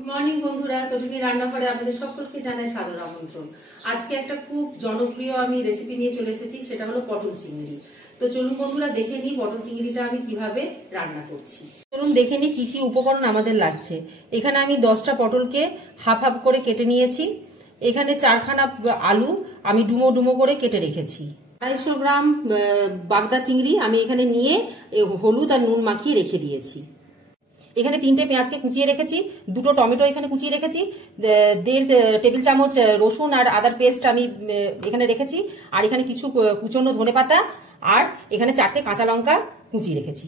Good morning বন্ধুরা, তটিনী রান্নাঘরে আপনাদের সকলকে জানাই সাদর আমন্ত্রণ। আজকে একটা খুব জনপ্রিয় আমি রেসিপি নিয়ে চলে এসেছি, সেটা হলো পটল চিংড়ি। তো চলুন বন্ধুরা দেখে নিই পটল চিংড়িটা আমি কিভাবে রান্না করছি। চলুন দেখে নিই কি কি উপকরণ আমাদের লাগছে। এখানে আমি 10টা পটলকে হাফ হাফ করে কেটে নিয়েছি। এখানে 4খানা আলু আমি ডুমো ডুমো করে কেটে রেখেছি। 250 গ্রাম বাগদা চিংড়ি আমি এখানে নিয়ে হলুদ আর নুন মাখিয়ে রেখে দিয়েছি। এখানে 3টে পেঁয়াজকে কুচিয়ে রেখেছি, 2টো টমেটো এখানে কুচিয়ে রেখেছি, 1.5 টেবিল চামচ রসুন আর আদার পেস্ট আমি এখানে রেখেছি, আর এখানে কিছু কুচনো ধনেপাতা, আর এখানে 4টে কাঁচা লঙ্কা কুচিয়ে রেখেছি।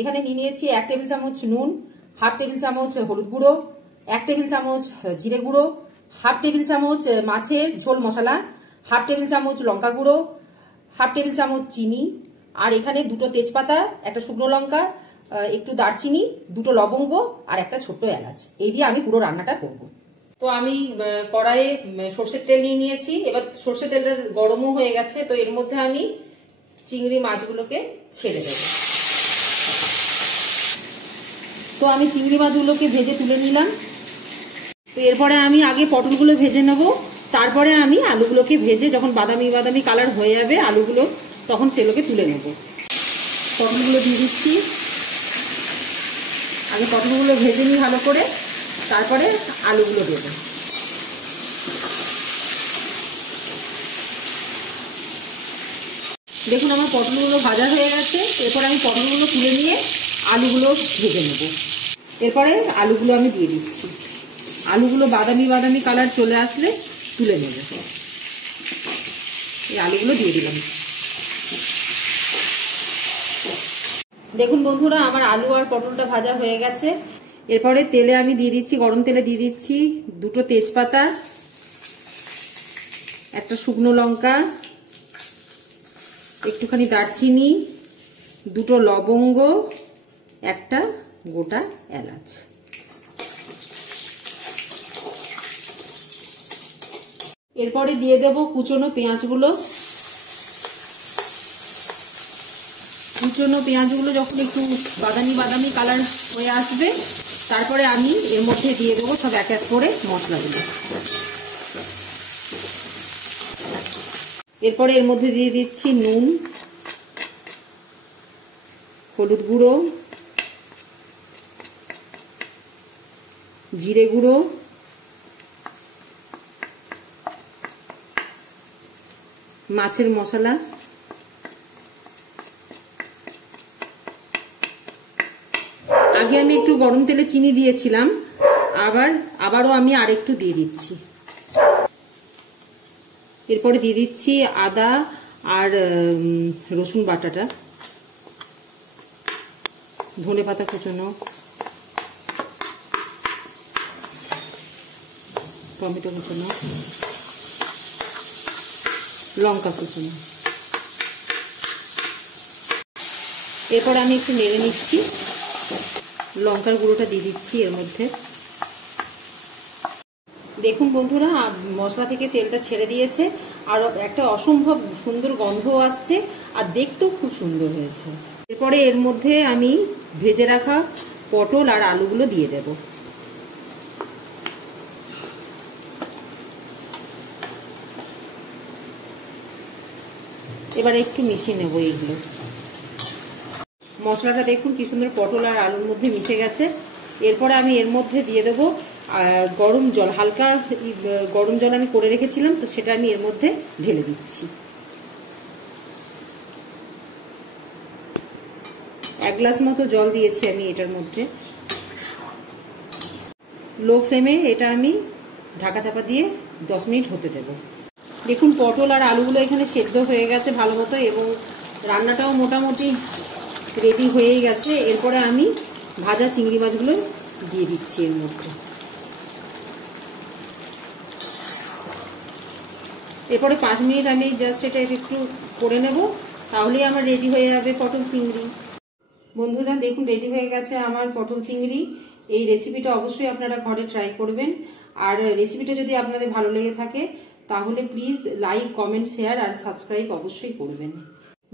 এখানে নিয়ে নিয়েছি 1 টেবিল চামচ নুন, হাফ টেবিল চামচ হলুদ গুঁড়ো, 1 টেবিল চামচ জিরে গুঁড়ো, হাফ টেবিল চামচ মাছের ঝোল মশলা, হাফ টেবিল চামচ লঙ্কা গুঁড়ো, হাফ টেবিল চামচ চিনি, আর এখানে 2টো তেজপাতা, একটা শুকনো লঙ্কা, একটু দারচিনি, 2টো লবঙ্গ আর একটা ছোট্ট এলাচ। এই দিয়ে আমি পুরো রান্নাটা করব। তো আমি কড়াইয়ে সর্ষের তেল নিয়ে নিয়েছি। এবার সর্ষের তেলটা গরমও হয়ে গেছে, তো এর মধ্যে আমি চিংড়ি মাছগুলোকে ছেড়ে দেব। তো আমি চিংড়ি মাছগুলোকে ভেজে তুলে নিলাম। তো এরপরে আমি আগে পটলগুলো ভেজে নেব, তারপরে আমি আলুগুলোকে ভেজে যখন বাদামি বাদামি কালার হয়ে যাবে আলুগুলো, তখন সেগুলোকে তুলে নেব। পটলগুলো দিয়ে দিচ্ছি। আগে পটলগুলো ভেজে নিই ভালো করে, তারপরে আলুগুলো দেবো। দেখুন আমার পটলগুলো ভাজা হয়ে গেছে। এরপর আমি পটলগুলো তুলে নিয়ে আলুগুলো ভেজে নেব। এরপরে আলুগুলো আমি দিয়ে দিচ্ছি। আলুগুলো বাদামি বাদামি কালার চলে আসলে তুলে নেব। এই আলুগুলো দিয়ে দিলাম। দেখুন বন্ধুরা, আমার আলু আর পটলটা ভাজা হয়ে গেছে। এরপরে তেলে আমি দিয়ে দিচ্ছি, গরম তেলে দিয়ে দিচ্ছি 2টো তেজপাতা, একটা শুকনো লঙ্কা, একটুখানি দারচিনি, 2টো লবঙ্গ, একটা গোটা এলাচ। এরপরে দিয়ে দেব কুচনো পেঁয়াজগুলো। কুচনো পেঁয়াজগুলো যখন একটু বাদামি বাদামি কালার হয়ে আসবে, তারপরে আমি এর মধ্যে দিয়ে দেবো সব এক এক করে মশলাগুলো। এরপরে এর মধ্যে দিয়ে দিচ্ছি নুন, হলুদ গুঁড়ো, জিরে গুঁড়ো, মাছের মশলা, আগে আমি একটু গরম তেলে চিনি দিয়েছিলাম, আবারও আমি আরেকটু দিয়ে দিচ্ছি। এরপরে দিয়ে দিচ্ছি আদা আর রসুন বাটাটা, ধনেপাতা কুচনো, টমেটো কুচনো, লঙ্কা কুচনো। এরপর আমি একটু নেড়ে নিচ্ছি। লঙ্কার গুঁড়োটা দিয়ে দিচ্ছি এর মধ্যে। দেখুন বন্ধুরা, মশলা থেকে তেলটা ছেড়ে দিয়েছে, আর একটা অসম্ভব সুন্দর গন্ধও আসছে, আর দেখতেও খুব সুন্দর হয়েছে। এরপরে এর মধ্যে আমি ভেজে রাখা পটল আর আলুগুলো দিয়ে দেব। এবার একটু মিশিয়ে নেব এইগুলো। মশলাটা দেখুন কি সুন্দর পটল আর আলুর মধ্যে মিশে গেছে। এরপরে আমি এর মধ্যে দিয়ে দেবো গরম জল, হালকা গরম জল আমি করে রেখেছিলাম, তো সেটা আমি এর মধ্যে ঢেলে দিচ্ছি। 1 গ্লাস মতো জল দিয়েছি আমি এটার মধ্যে। লো ফ্লেমে এটা আমি ঢাকা চাপা দিয়ে 10 মিনিট হতে দেব। দেখুন পটল আর আলুগুলো এখানে সেদ্ধ হয়ে গেছে ভালো মতো, এবং রান্নাটাও মোটামুটি রেডি হয়েই গেছে। এরপরে আমি ভাজা চিংড়ি মাছগুলো দিয়ে দিচ্ছি এর মধ্যে। এরপরে 5 মিনিট আমি জাস্ট এটা একটু করে নেব, তাহলেই আমার রেডি হয়ে যাবে পটল চিংড়ি। বন্ধুরা দেখুন রেডি হয়ে গেছে আমার পটল চিংড়ি। এই রেসিপিটা অবশ্যই আপনারা ঘরে ট্রাই করবেন। আর রেসিপিটা যদি আপনাদের ভালো লেগে থাকে তাহলে প্লিজ লাইক, কমেন্ট, শেয়ার আর সাবস্ক্রাইব অবশ্যই করবেন।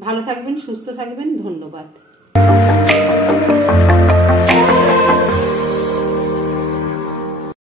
ভালো থাকবেন, সুস্থ থাকবেন। ধন্যবাদ।